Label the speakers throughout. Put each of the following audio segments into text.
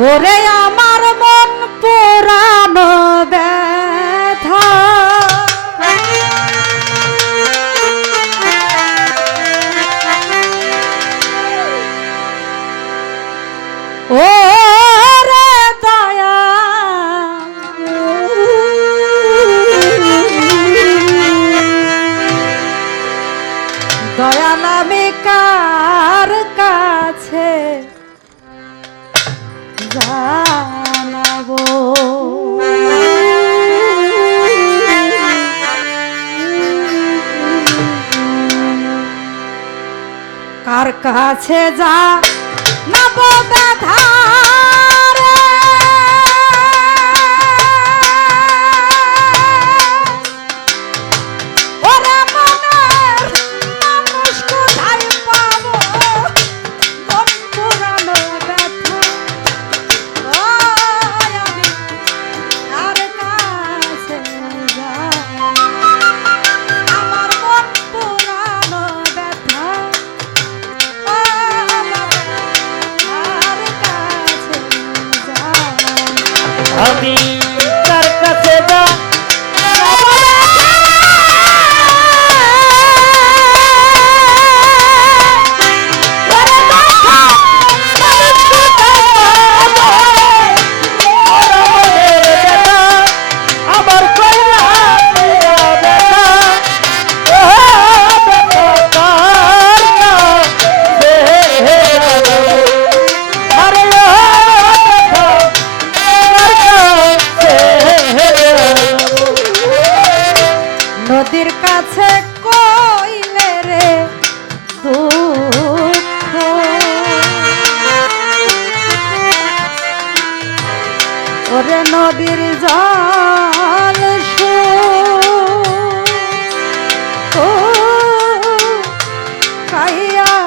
Speaker 1: ওরে আমার মন পো কাছে যা নব ব্যথা
Speaker 2: দিয়া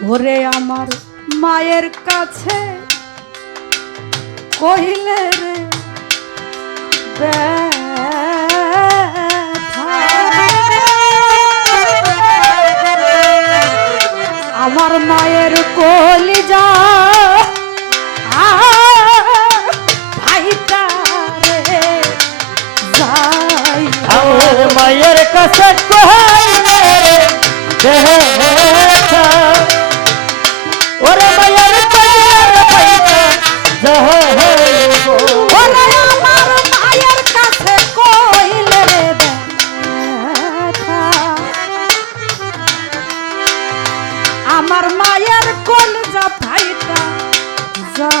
Speaker 1: ওরে আমার মায়ের কাছে কহিলে রে আমার মায়ের কলি
Speaker 2: যা মায়ের কাছে কহিলে রে দেহ ওরে মায়ের কাছে পাইতে জহ
Speaker 1: ওরে আমার মায়ের কাছে
Speaker 2: কইলে রে আমার মায়ের কোন যা ফাইটা যা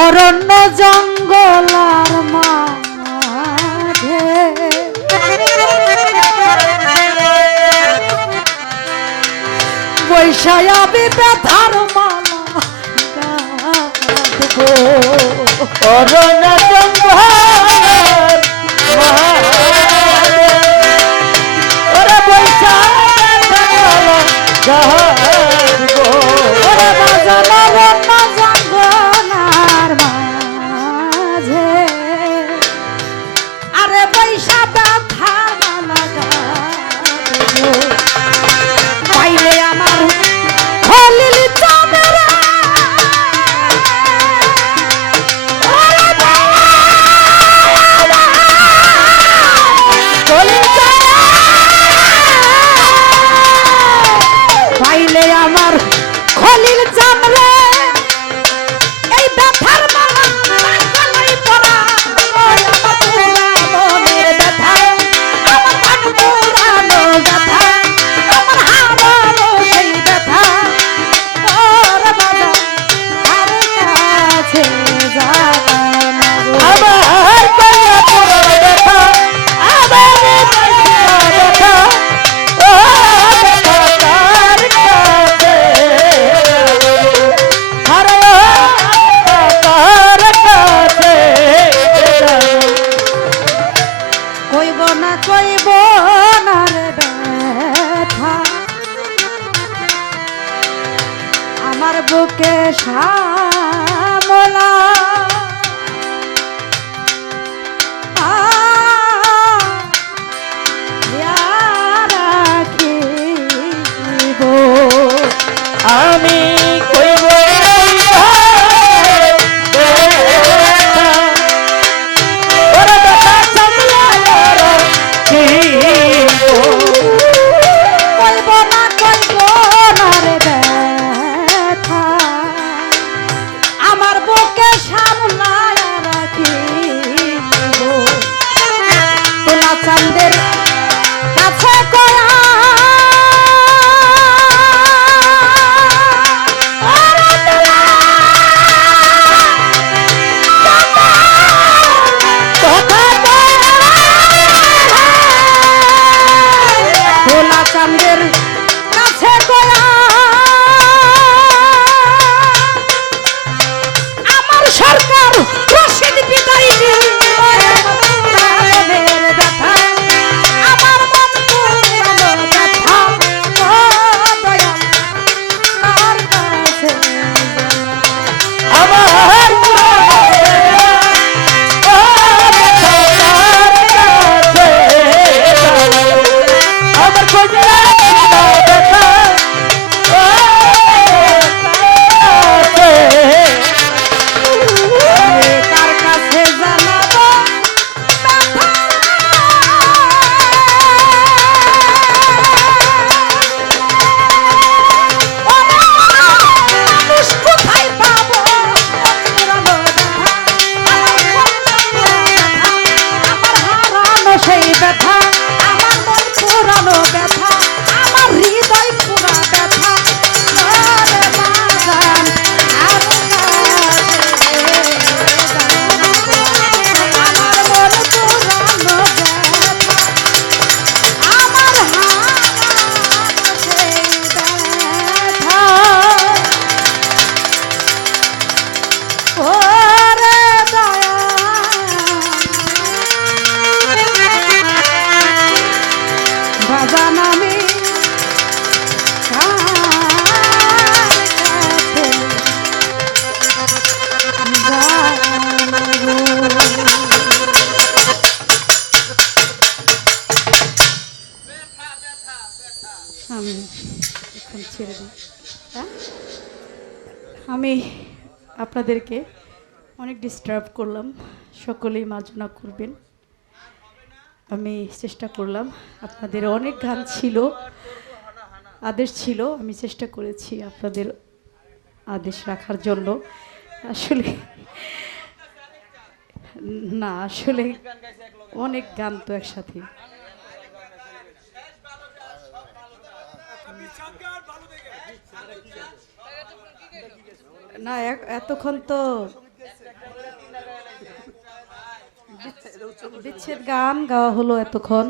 Speaker 1: অরণ্য জঙ্গল আর মাঝে বৈশায়া ব্যথার মালা।
Speaker 2: অরণ্য জঙ্গল ছেড়ে দিই। হ্যাঁ? আমি আপনাদেরকে অনেক ডিস্টার্ব করলাম। সকলেই মার্জনা করবেন। আমি চেষ্টা করলাম। আপনাদের অনেক গান ছিল, আদেশ ছিল, আমি চেষ্টা করেছি আপনাদের আদেশ রাখার জন্য। আসলে না, আসলে অনেক গান তো একসাথে। না এতক্ষণ তো বিচ্ছেদ গান গাওয়া হলো এতক্ষণ।